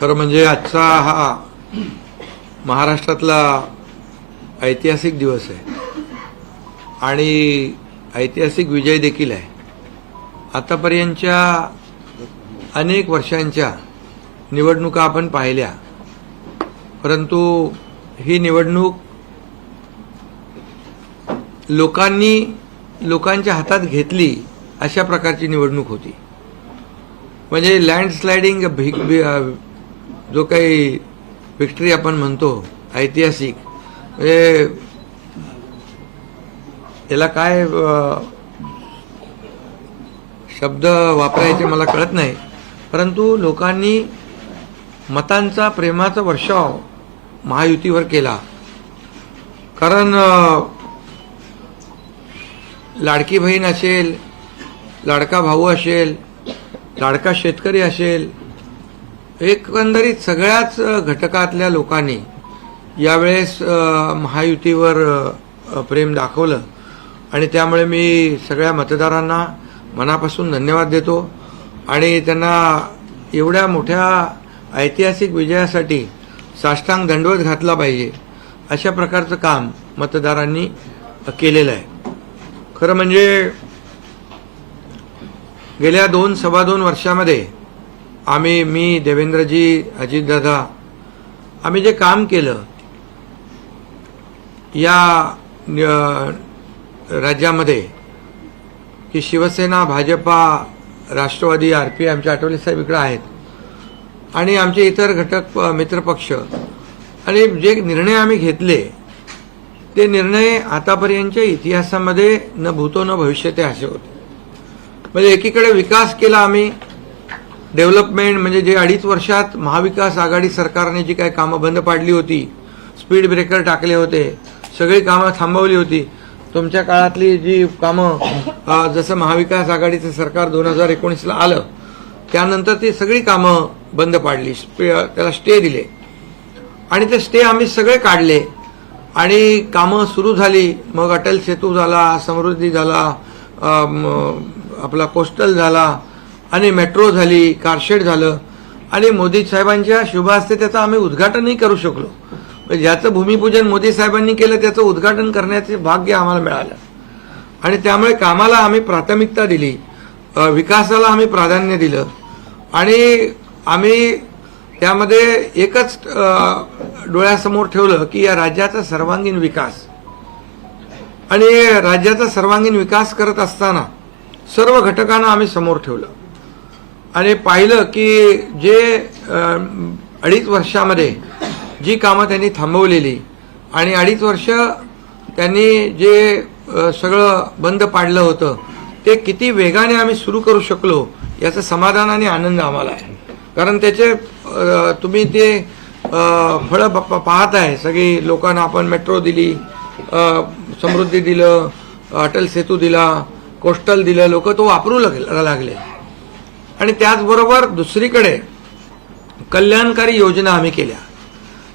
खरं म्हणजे आजचा हा महाराष्ट्रातला ऐतिहासिक दिवस आहे आणि ऐतिहासिक विजय देखील आहे। आतापर्यंतच्या अनेक वर्षांच्या निवडणुका आपण पाहिल्या, परंतु ही निवडणूक लोकांच्या हातात घेतली अशा प्रकारची निवडणूक होती। म्हणजे लँडस्लाइडिंग जो काही विक्ट्री आपण म्हणतो ऐतिहासिक, म्हणजे याला काय शब्द वापरायचे मला कळत नाही, परंतु लोकांनी मतांचा प्रेमाचा वर्षाव महायुतीवर केला। कारण लाडकी बहीण असेल, लाडका भाऊ असेल, लाडका शेतकरी असेल, एकंदरीत सगळ्याच घटकातल्या लोकांनी यावेळेस महायुतीवर प्रेम दाखवलं आणि त्यामुळे मी सगळ्या मतदारांना मनापासून धन्यवाद देतो आणि त्यांना एवढ्या मोठ्या ऐतिहासिक विजयासाठी साष्टांग दंडवत घातला पाहिजे अशा प्रकारचं काम मतदारांनी केलेलं आहे। खरं म्हणजे गेल्या 2-2.25 वर्षामध्ये मी, देवेंद्रजी, अजितदादा, आम्ही जे काम केलं या राज्यामध्ये की शिवसेना, भाजपा, राष्ट्रवादी, RP, आमचे आठवले साहेब इकडे आहेत आणि आमचे इतर घटक मित्रपक्ष, आणि जे निर्णय आम्ही घेतले ते निर्णय आतापर्यंतच्या इतिहासामध्ये न भूतो न भविष्यते असे होते। म्हणजे एकीकडे विकास केला आम्ही, डेव्हलपमेंट, म्हणजे जे 2.5 वर्षात महाविकास आघाडी सरकारने जी काही कामं बंद पाडली होती, स्पीड ब्रेकर टाकले होते, सगळी कामं थांबवली होती। तुमच्या काळातली जी कामं, जसं महाविकास आघाडीचं सरकार 2019ला आलं त्यानंतर ती सगळी कामं बंद पाडली, त्याला स्टे दिले आणि ते स्टे आम्ही सगळे काढले आणि कामं सुरू झाली। मग अटल सेतू झाला, समृद्धी झाला, आपला कोस्टल झाला आणि मेट्रो झाली, कारशेड झालं आणि मोदी साहेबांच्या शुभ हस्ते त्याचं आम्ही उद्घाटनही करू शकलो। ज्याचं भूमिपूजन मोदी साहेबांनी केलं त्याचं उद्घाटन करण्याचे भाग्य आम्हाला मिळालं आणि त्यामुळे कामाला आम्ही प्राथमिकता दिली, विकासाला आम्ही प्राधान्य दिलं आणि आम्ही त्यामध्ये एकच डोळ्यासमोर ठेवलं की या राज्याचा सर्वांगीण विकास, आणि राज्याचा सर्वांगीण विकास करत असताना सर्व घटकांना आम्ही समोर ठेवलं आणि पाहिलं की जे 2.5 वर्षामध्ये जी कामं त्यांनी थांबवलेली आणि 2.5 वर्ष त्यांनी जे सगळं बंद पाडलं होतं ते किती वेगाने आम्ही सुरू करू शकलो याचं समाधान आणि आनंद आम्हाला आहे। कारण त्याचे तुम्ही ते फळं पाहत आहे, सगळी लोकांना आपण मेट्रो दिली, समृद्धी दिलं, अटल सेतू दिला, कोस्टल दिलं, लोक तो वापरू लागले आणि त्याचबरोबर दुसरीकडे कल्याणकारी योजना आम्ही केल्या।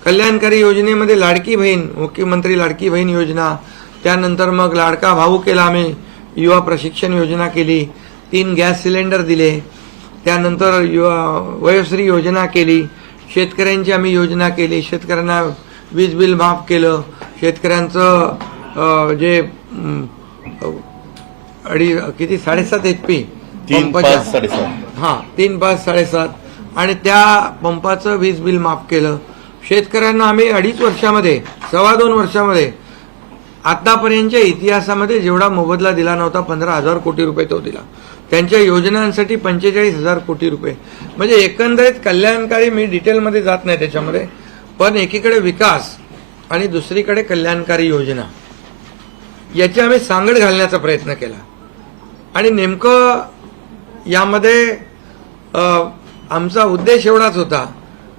कल्याणकारी योजनेमध्ये लाडकी बहीण, मुख्यमंत्री लाडकी बहीण योजना, त्यानंतर मग लाडका भाऊ केला आम्ही, युवा प्रशिक्षण योजना केली, 3 गॅस सिलेंडर दिले, त्यानंतर वयोश्री योजना केली, शेतकऱ्यांची आम्ही योजना केली, शेतकऱ्यांना वीज बिल माफ केलं, शेतकऱ्यांचं जे किती 7.5 HP 3, 5, 7.5 हां 3, 5, 7.5 आणि त्या पंपाचं वीज बिल माफ केलं। शेतकऱ्यांना आम्ही 2.5 वर्षामध्ये, 2.25 वर्षामध्ये आतापर्यंतच्या इतिहासामध्ये जेवढा मोबदला दिला नव्हता, 15,000 कोटी रुपये तो दिला। त्यांच्या योजनांसाठी 45,000 कोटी रुपये। म्हणजे एकंदरीत कल्याणकारी, मी डिटेलमध्ये जात नाही त्याच्यामध्ये, पण एकीकडे विकास आणि दुसरीकडे कल्याणकारी योजना याची आम्ही सांगड घालण्याचा प्रयत्न केला आणि नेमकं यामध्ये आमचा उद्देश एवढाच होता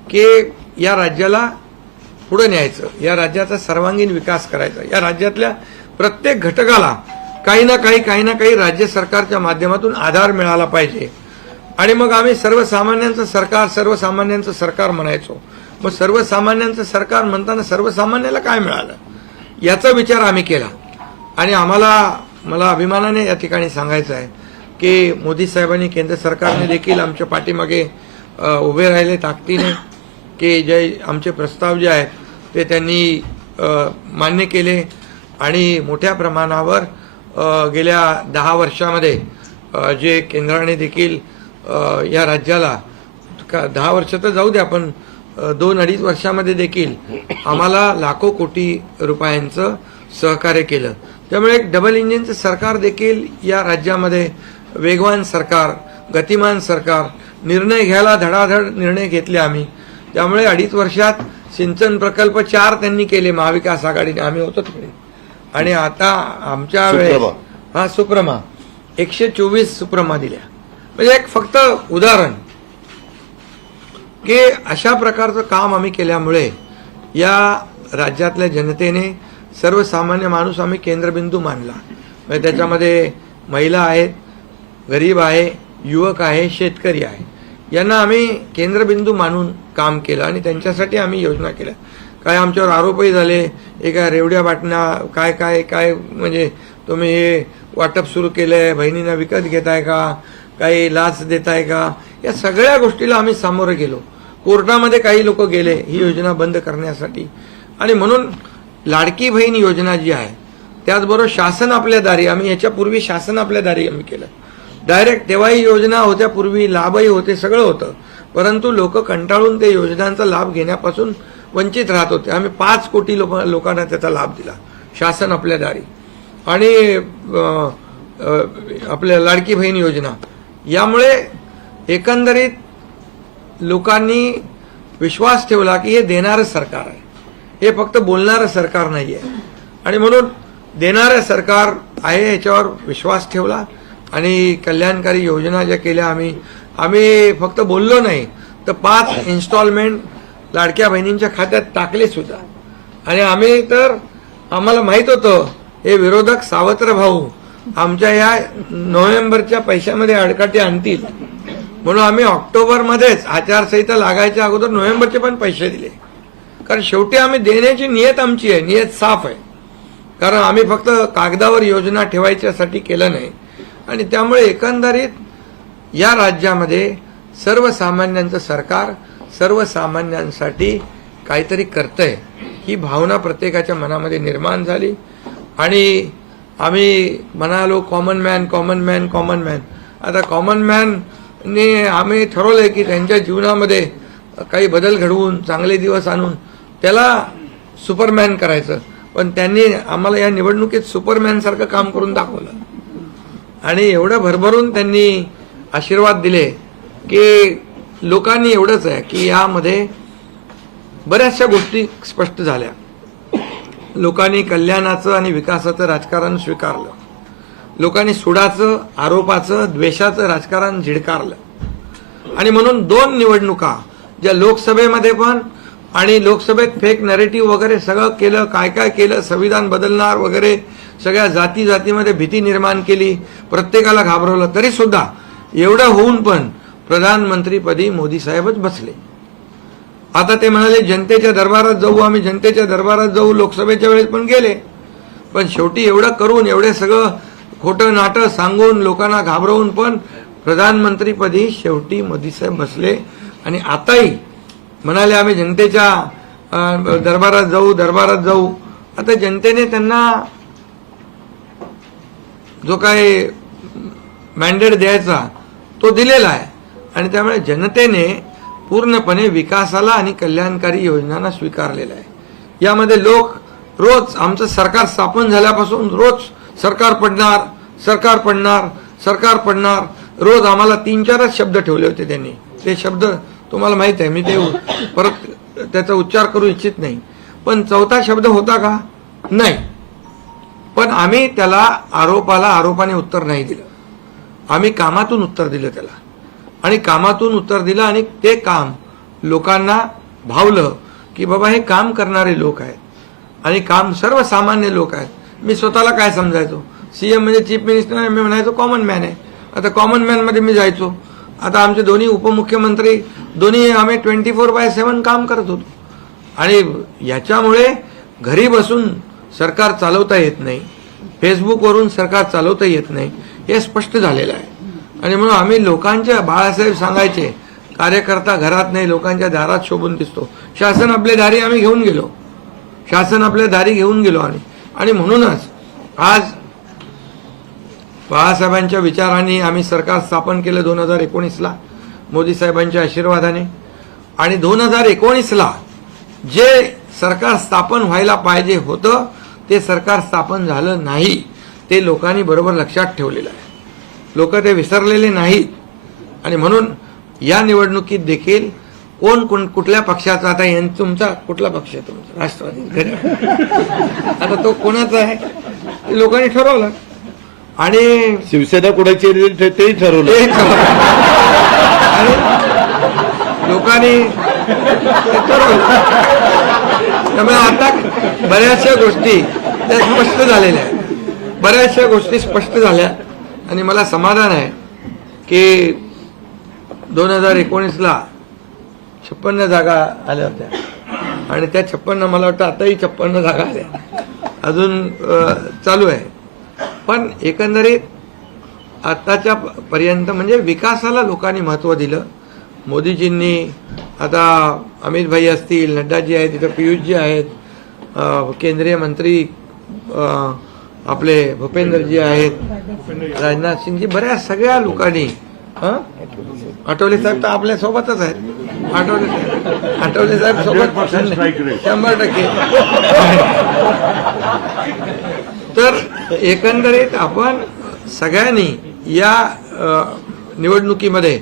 की या राज्याला पुढे न्यायचं, या राज्याचा सर्वांगीण विकास करायचा, या राज्यातल्या प्रत्येक घटकाला काही ना काही राज्य सरकारच्या माध्यमातून आधार मिळाला पाहिजे आणि मग आम्ही सर्वसामान्यांचं सरकार म्हणायचो। मग सर्वसामान्यांचं सरकार म्हणताना सर्वसामान्याला काय मिळालं याचा विचार आम्ही केला आणि मला अभिमानाने या ठिकाणी सांगायचं आहे की मोदी साहेबांनी, केंद्र सरकारने देखील आमच्या पाठीमागे उभे राहिले ताकदीने की जे आमचे प्रस्ताव जे आहेत ते त्यांनी मान्य केले आणि मोठ्या प्रमाणावर गेल्या 10 वर्षामध्ये जे केंद्राने देखील या राज्याला 10 वर्ष तर जाऊ द्या, पण 2-2.5 वर्षामध्ये देखील आम्हाला लाखो कोटी रुपयांचं सहकार्य केलं. त्यामुळे एक डबल इंजिनचं सरकार देखील या राज्यामध्ये, वेगवान सरकार, गतिमान सरकार, निर्णय घ्यायला धडाधड निर्णय घेतले आम्ही. त्यामुळे 2.5 वर्षात सिंचन प्रकल्प 4 त्यांनी केले महाविकास आघाडीने, आम्ही होतो तिकडे. आणि आता आमच्या वेळेस सुप्रमा 124 सुप्रमा दिल्या. म्हणजे एक फक्त उदाहरण की अशा प्रकारचं काम आम्ही केल्यामुळे या राज्यातल्या जनतेने, सर्वसामान्य माणूस आम्ही केंद्रबिंदू मानला. म्हणजे त्याच्यामध्ये महिला आहेत, गरीब आहे, युवक आहे, शेतकरी आहे, यांना आम्ही केंद्रबिंदू मानून काम केलं आणि त्यांच्यासाठी आम्ही योजना केल्या. काय आमच्यावर आरोपही झाले, एका रेवड्या बाटण्या काय काय काय म्हणजे तुम्ही हे वाटप सुरू केलंय, बहिणींना विकत घेताय का, काही लाच देताय का, या सगळ्या गोष्टीला आम्ही सामोरं गेलो. कोर्टामध्ये काही लोक गेले ही योजना बंद करण्यासाठी. आणि म्हणून लाडकी बहीण योजना जी आहे, त्याचबरोबर शासन आपल्या दारी, आम्ही याच्यापूर्वी शासन आपल्या दारी आम्ही केलं. डायरेक्ट तेव्हाही योजना होत्या, पूर्वी लाभही होते, सगळं होतं, परंतु लोक कंटाळून ते योजनांचा लाभ घेण्यापासून वंचित राहत होते. आम्ही 5 कोटी लोकांना त्याचा लाभ दिला, शासन आपल्या दारी. आणि आपल्या लाडकी बहीण योजना, यामुळे एकंदरीत लोकांनी विश्वास ठेवला की हे देणारं सरकार आहे, हे फक्त बोलणारं सरकार नाही आहे. आणि म्हणून देणारं सरकार आहे याच्यावर विश्वास ठेवला आणि कल्याणकारी योजना ज्या केल्या आम्ही फक्त बोललो नाही, तर 5 इन्स्टॉलमेंट लाडक्या बहिणींच्या खात्यात टाकले सुद्धा. आणि आम्ही तर आम्हाला माहित होतं हे विरोधक सावत्र भाऊ आमच्या या नोव्हेंबरच्या पैशामध्ये अडकाटी आणतील, म्हणून आम्ही ऑक्टोबरमध्येच आचारसंहिता लागायच्या अगोदर नोव्हेंबरचे पण पैसे दिले. कारण शेवटी आम्ही देण्याची नियत आमची आहे, नियत साफ आहे. कारण आम्ही फक्त कागदावर योजना ठेवायच्यासाठी केलं नाही. आणि त्यामुळे एकंदरीत या राज्यामध्ये सर्वसामान्यांचं सरकार सर्वसामान्यांसाठी काहीतरी करतंय ही भावना प्रत्येकाच्या मनामध्ये निर्माण झाली. आणि आम्ही म्हणालो common man common man common man. आता कॉमन मॅनने आम्ही ठरवलंय की त्यांच्या जीवनामध्ये काही बदल घडवून चांगले दिवस आणून त्याला सुपरमॅन करायचं. पण त्यांनी आम्हाला या निवडणुकीत सुपरमॅनसारखं काम करून दाखवलं आणि एवढं भरभरून त्यांनी आशीर्वाद दिले की लोकांनी एवढंच आहे की यामध्ये बऱ्याचशा गोष्टी स्पष्ट झाल्या. लोकांनी कल्याणाचं आणि विकासाचं राजकारण स्वीकारलं. लोकांनी सुडाचं, आरोपाचं, द्वेषाचं राजकारण झिडकारलं. आणि म्हणून 2 निवडणुका ज्या लोकसभेमध्ये पण आणि लोकसभेत फेक नॅरेटिव्ह वगैरे सगळं केलं, काय काय केलं, संविधान बदलणार वगैरे, सगळ्या जातीमध्ये भीती निर्माण केली, प्रत्येकाला घाबरवलं. तरी सुद्धा एवढं होऊन पण प्रधानमंत्रीपदी मोदी साहेबच बसले. आता ते म्हणाले जनतेच्या दरबारात जाऊ, आम्ही जनतेच्या दरबारात जाऊ, लोकसभेच्या वेळेस पण गेले. पण शेवटी एवढं करून, एवढे सगळं खोटं नाटं सांगून, लोकांना घाबरवून पण प्रधानमंत्रीपदी शेवटी मोदी साहेब बसले. आणि आताही म्हणाले आम्ही जनतेच्या दरबारात जाऊ. आता जनतेने त्यांना जो काय मॅन्डेट द्यायचा तो दिलेला आहे. आणि त्यामुळे जनतेने पूर्णपणे विकासाला आणि कल्याणकारी योजनांना स्वीकारलेला आहे. यामध्ये लोक रोज आमचं सरकार स्थापन झाल्यापासून रोज सरकार पडणार, सरकार पडणार, सरकार पडणार, रोज आम्हाला 3-4च शब्द ठेवले होते त्यांनी. ते शब्द तुम्हाला माहित आहे, मी ते परत त्याचा उच्चार करू इच्छित नाही. पण 4था शब्द होता का? नाही. पण आम्ही त्याला आरोपाने उत्तर नाही दिलं. आम्ही कामातून उत्तर दिलं त्याला. आणि कामातून उत्तर दिलं आणि ते काम लोकांना भावलं की बाबा हे काम करणारे लोक आहेत आणि काम सर्वसामान्य लोक आहेत. मी स्वतःला काय समजायचो, सीएम म्हणजे चीफ मिनिस्टर, मी म्हणायचो कॉमन मॅन आहे. आता कॉमन मॅनमध्ये मी जायचो. आता आमचे दोन्ही उपमुख्यमंत्री दोन्ही आम्ही 24/7 काम करत होतो. आणि याच्यामुळे घरी बसून सरकार चालवता येत नाही, फेसबुकवरून सरकार चालवता येत नाही, हे स्पष्ट झालेलं आहे. आणि म्हणून आम्ही लोकांच्या, बाळासाहेब सांगायचे कार्यकर्ता घरात नाही, लोकांच्या दारात शोभून दिसतो. शासन आपल्या दारी आम्ही घेऊन गेलो, शासन आपल्या दारी घेऊन गेलो. आणि म्हणूनच आज बाळासाहेबांच्या विचारांनी आम्ही सरकार स्थापन केलं 2019ला मोदी साहेबांच्या आशीर्वादाने. आणि 2019ला जे सरकार स्थापन व्हायला पाहिजे होतं ते सरकार स्थापन झालं नाही. ते लोकांनी बरोबर लक्षात ठेवलेलं आहे, लोक ते विसरलेले नाहीत. आणि म्हणून या निवडणुकीत देखील कोण कुठल्या पक्षाचा, आता तुमचा कुठला पक्ष आहे? तुमचा राष्ट्रवादी. आता तो कोणाचा आहे ते लोकांनी ठरवलं. आणि शिवसेना कोणाची तेही ठरवलं. आणि लोकांनी ते ठरवलं. त्यामुळे आता बऱ्याचशा गोष्टी त्या स्पष्ट झालेल्या आहेत, बऱ्याचशा गोष्टी स्पष्ट झाल्या. आणि मला समाधान आहे की 2019ला 56 जागा आल्या होत्या आणि त्या 56 मला वाटतं आताही 56 जागा आल्या, अजून चालू आहे. पण एकंदरीत आताच्या पर्यंत म्हणजे विकासाला लोकांनी महत्त्व दिलं. मोदीजींनी आता अमित भाई असतील, नड्डाजी आहेत, तिथं पियुषजी आहेत, केंद्रीय मंत्री आपले भूपेंद्रजी आहेत, राजनाथ सिंगजी, बऱ्याच सगळ्या लोकांनी, आठवले साहेब तर आपल्या सोबतच आहेत, आठवले साहेब सोबत 100%. तर एकंदरीत आपण सगळ्यांनी या निवडणुकीमध्ये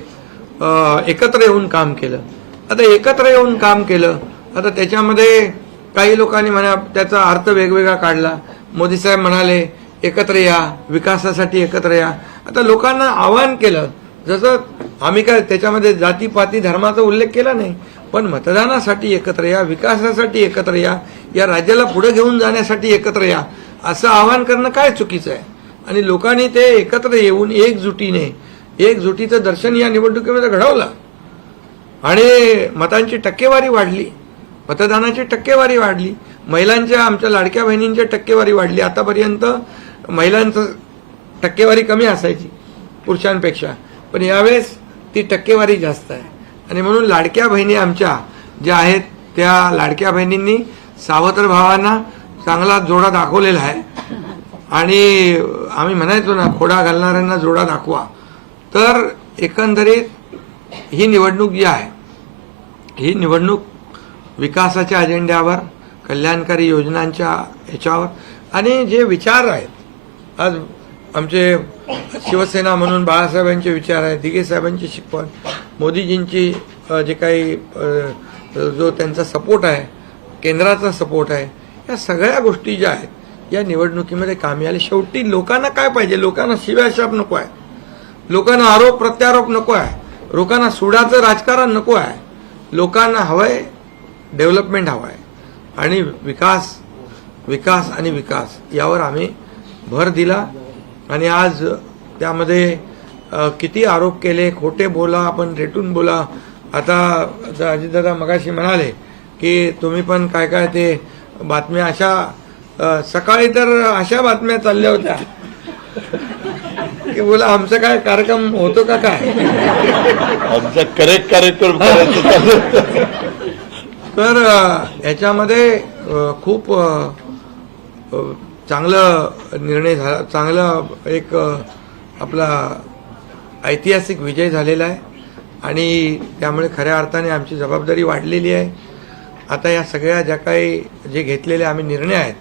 एकत्र येऊन काम केलं. आता एकत्र येऊन काम केलं, आता त्याच्यामध्ये काही लोकांनी म्हणा त्याचा अर्थ वेगवेगळा काढला. मोदी साहेब म्हणाले एकत्र या, विकासासाठी एकत्र या. आता लोकांना आवाहन केलं, जसं आम्ही काय त्याच्यामध्ये जातीपाती धर्माचा उल्लेख केला नाही, पण मतदानासाठी एकत्र या, विकासासाठी एकत्र या, या राज्याला पुढे घेऊन जाण्यासाठी एकत्र या, असं आवाहन करणं काय चुकीचं आहे. आणि लोकांनी ते एकत्र येऊन एकजुटीचं दर्शन या निवडणुकीमध्ये घडवलं. आणि मतांची टक्केवारी वाढली, मतदानाची टक्केवारी वाढली, महिलांच्या, आमच्या लाडक्या बहिणींच्या टक्केवारी वाढली. आतापर्यंत महिलांचं टक्केवारी कमी असायची पुरुषांपेक्षा, पण यावेळेस ती टक्केवारी जास्त आहे. आणि म्हणून लाडक्या बहिणी आमच्या ज्या आहेत त्या लाडक्या बहिणींनी सावत्र भावांना चांगला जोडा दाखवलेला आहे. आणि आम्ही म्हणायचो ना, खोडा घालणाऱ्यांना जोडा दाखवा. तर एकंदरीत ही निवडणूक जी आहे, ही निवडणूक विकासाच्या अजेंड्यावर, कल्याणकारी योजनांच्या ह्याच्यावर आणि जे विचार आहेत, आज आमचे शिवसेना म्हणून बाळासाहेबांचे विचार आहेत, दिघे साहेबांची शिकवण, मोदीजींची जे काही जो त्यांचा सपोर्ट आहे, केंद्राचा सपोर्ट आहे, या सगळ्या गोष्टी ज्या आहेत या निवडणुकीमध्ये कामी आले. शेवटी लोकांना काय पाहिजे? लोकांना शिव्याशाप नको आहे, लोकांना आरोप प्रत्यारोप नको आहे, लोकांना सुडाचं राजकारण नको आहे. लोकांना हवंय डेव्हलपमेंट हवं आहे आणि विकास, विकास आणि विकास यावर आम्ही भर दिला. आणि आज त्यामध्ये किती आरोप केले, खोटे बोला, आपण रेटून बोला. आता अजितदादा मगाशी म्हणाले की तुम्ही पण काय काय ते बातम्या अशा, सकाळी तर अशा बातम्या चालल्या होत्या की बोला आमचा काय कार्यक्रम होतो का काय, आमचा करेक्ट कार्यक्रम तर याच्यामध्ये खूप चांगलं निर्णय झाला, चांगला एक आपला ऐतिहासिक विजय झालेला आहे. आणि त्यामुळे खऱ्या अर्थाने आमची जबाबदारी वाढलेली आहे. आता या सगळ्या ज्या काही जे घेतलेले आम्ही निर्णय आहेत,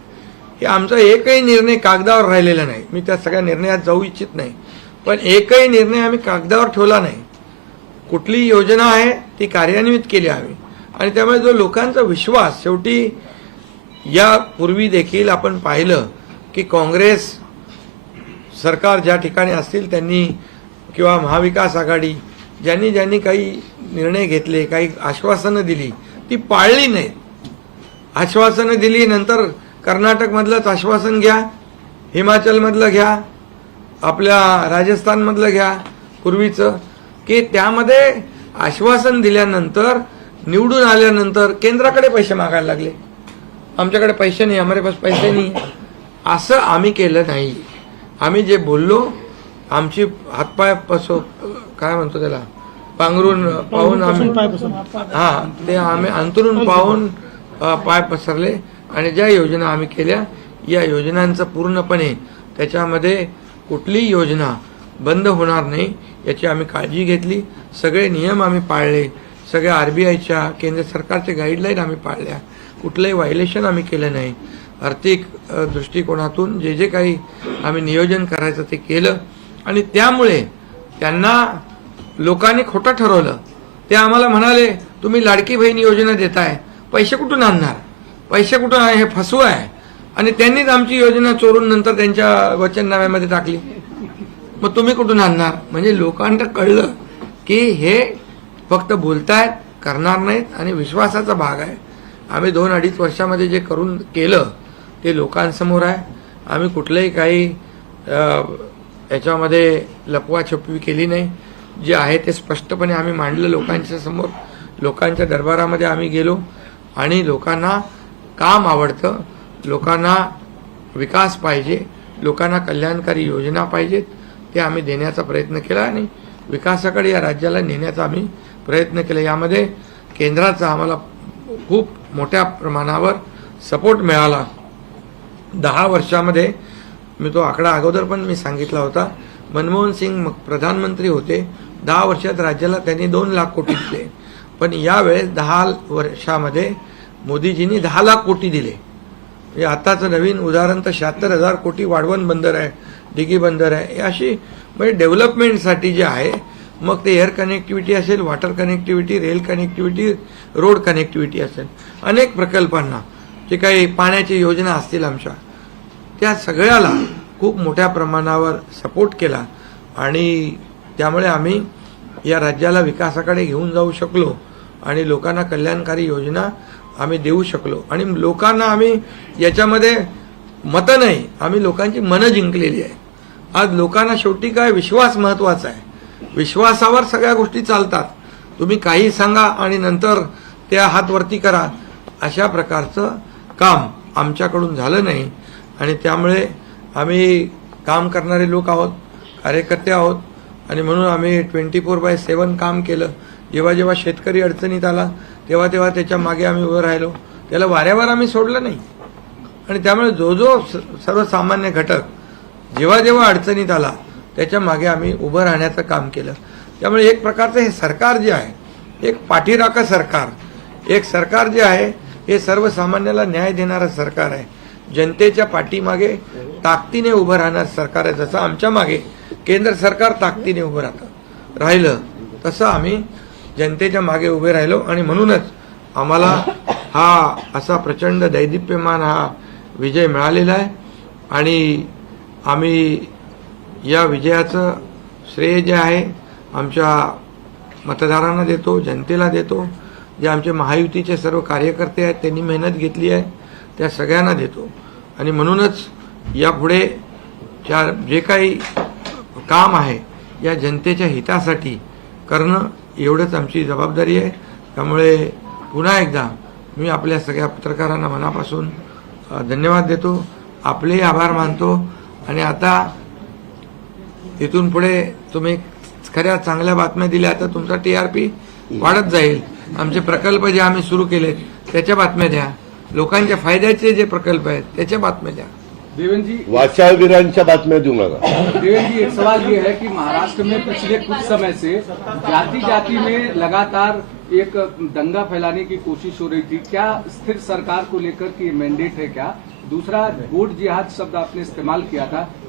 हे आमचा एकही निर्णय कागदावर राहिलेला नाही. मी त्या सगळ्या निर्णयात जाऊ इच्छित नाही, पण एकही निर्णय आम्ही कागदावर ठेवला नाही. कुठली योजना आहे ती कार्यान्वित केली आम्ही. आणि त्यामुळे जो लोकांचा विश्वास, शेवटी यापूर्वी देखील आपण पाहिलं की काँग्रेस सरकार ज्या ठिकाणी असतील त्यांनी किंवा महाविकास आघाडी ज्यांनी काही निर्णय घेतले, काही आश्वासनं दिली, ती पाळली नाहीत. आश्वासनं दिली, नंतर कर्नाटकमधलंच आश्वासन घ्या, हिमाचलमधलं घ्या, आपल्या राजस्थानमधलं घ्या पूर्वीचं, की त्यामध्ये आश्वासन दिल्यानंतर निवडून आल्यानंतर केंद्राकडे पैसे मागायला लागले. आमच्याकडे पैसे नाही, हमारे पास पैसे नाही. असं आम्ही केलं नाही. आम्ही जे बोललो, आमची हातपाय काय म्हणतो त्याला, पांघरून पाहून आम्ही ते आम्ही अंतरून पाहून पाय पसरले आणि ज्या योजना आम्ही केल्या या योजनांचं पूर्णपणे त्याच्यामध्ये कुठलीही योजना बंद होणार नाही याची आम्ही काळजी घेतली. सगळे नियम आम्ही पाळले, सगळ्या RBIच्या केंद्र सरकारच्या गाईडलाईन आम्ही पाळल्या, कुठलंही व्हायलेशन आम्ही केलं नाही. आर्थिक दृष्टिकोनातून जे जे काही आम्ही नियोजन करायचं ते केलं आणि त्यामुळे त्यांना लोकांनी खोटं ठरवलं. ते आम्हाला म्हणाले तुम्ही लाडकी बहीण योजना देताय, पैसे कुठून आणणार, पैसे कुठून आहे, हे फसवं आहे. आणि त्यांनीच आमची योजना चोरून नंतर त्यांच्या वचननाम्यामध्ये टाकली. मग तुम्ही कुठून आणणार? म्हणजे लोकांना कळलं की हे फक्त बोलतायत, करणार नाहीत आणि विश्वासाचा भाग आहे. आम्ही 2-2.5 वर्षामध्ये जे केलं ते लोकांसमोर आहे. आम्ही कुठलंही काही याच्यामध्ये लपवाछपवी केली नाही. जे आहे ते स्पष्टपणे आम्ही मांडलं लोकांच्या समोर. लोकांच्या दरबारामध्ये आम्ही गेलो आणि लोकांना काम आवडतं, लोकांना विकास पाहिजे, लोकांना कल्याणकारी योजना पाहिजेत, ते आम्ही देण्याचा प्रयत्न केला आणि विकासाकडे या राज्याला नेण्याचा आम्ही प्रयत्न केला. यामध्ये केंद्राचा आम्हाला खूप मोठ्या प्रमाणावर सपोर्ट मिळाला. 10 वर्षामध्ये मी तो आकडा अगोदर पण मी सांगितला होता. मनमोहन सिंग प्रधानमंत्री होते, 10 वर्षात राज्याला त्यांनी 2 लाख कोटी दिले. पण यावेळेस 10 वर्षामध्ये मोदीजींनी 10 लाख कोटी दिले. म्हणजे आताचं नवीन उदाहरण तर 76,000 कोटी वाढवण बंदर आहे, दिघी बंदर आहे. अशी म्हणजे डेव्हलपमेंटसाठी जे आहे, मग ते एअर कनेक्टिव्हिटी असेल, water connectivity, rail connectivity, road connectivity असेल, अनेक प्रकल्पांना जे काही पाण्याची योजना असतील आमच्या, त्या सगळ्याला खूप मोठ्या प्रमाणावर सपोर्ट केला आणि त्यामुळे आम्ही या राज्याला विकासाकडे घेऊन जाऊ शकलो आणि लोकांना कल्याणकारी योजना आम्ही देऊ शकलो. आणि लोकांना आम्ही याच्यामध्ये मतं नाही, आम्ही लोकांची मनं जिंकलेली आहे. आज लोकांना शेवटी काय विश्वास महत्वाचा आहे. विश्वासावर सगळ्या गोष्टी चालतात. तुम्ही काही सांगा आणि नंतर त्या हात वरती करा, अशा प्रकारचं काम आमच्याकडून झालं नाही. आणि त्यामुळे आम्ही काम करणारे लोक आहोत, कार्यकर्ते आहोत आणि म्हणून आम्ही 24/7 काम केलं. जेव्हा जेव्हा शेतकरी अडचणीत आला तेव्हा तेव्हा त्याच्या मागे आम्ही उभं राहिलो, त्याला वाऱ्यावर आम्ही सोडलं नाही. आणि त्यामुळे जो जो सर्वसामान्य घटक जेव्हा जेव्हा अडचणीत आला त्याच्या मागे आम्ही उभं राहण्याचं काम केलं. त्यामुळे एक प्रकारचं हे सरकार जे आहे, एक पाठीराखा सरकार, एक सरकार जे आहे हे सर्वसामान्याला न्याय देणारं सरकार आहे. जनतेच्या पाठीमागे ताकदीने उभं राहणार सरकार आहे. जसं आमच्या मागे केंद्र सरकार ताकदीने उभं राहिलं तसं आम्ही जनतेच्या मागे उभे राहिलो. आणि म्हणूनच आम्हाला हा असा प्रचंड दैदिप्यमान हा विजय मिळालेला आहे. आणि आम्ही या विजयाचं श्रेय जे आहे आमच्या मतदारांना देतो, जनतेला देतो. जे आमचे महायुतीचे सर्व कार्यकर्ते आहेत त्यांनी मेहनत घेतली आहे त्या सगळ्यांना देतो. आणि म्हणूनच यापुढे जे काही काम आहे या जनतेच्या हितासाठी करणं एवढंच आमची जबाबदारी आहे. त्यामुळे पुन्हा एकदा मी आपल्या सगळ्या पत्रकारांना मनापासून धन्यवाद देतो, आपलेही आभार मानतो. आणि आता इथून पुढे तुम्ही खऱ्या चांगल्या बातम्या दिल्या तर तुमचा TRP वाढत जाईल. आमचे प्रकल्प जे आम्ही सुरू केलेत त्याच्या बातम्या द्या, लोकांच्या फायद्याचे जे प्रकल्प आहेत त्याच्या बातम्या द्या. देवेंद्र जी, वाचाळवीरांच्या बातम्या देऊ नका. देवेंद्र जी, एक सवाल ये है कि महाराष्ट्र में पिछले कुछ समय से जाति जाति में लगातार एक दंगा फैलाने की कोशिश हो रही थी. क्या स्थिर सरकार को लेकर कि मैंडेट है क्या? दूसरा, वोट जिहाद शब्द आपने इस्तेमाल किया था,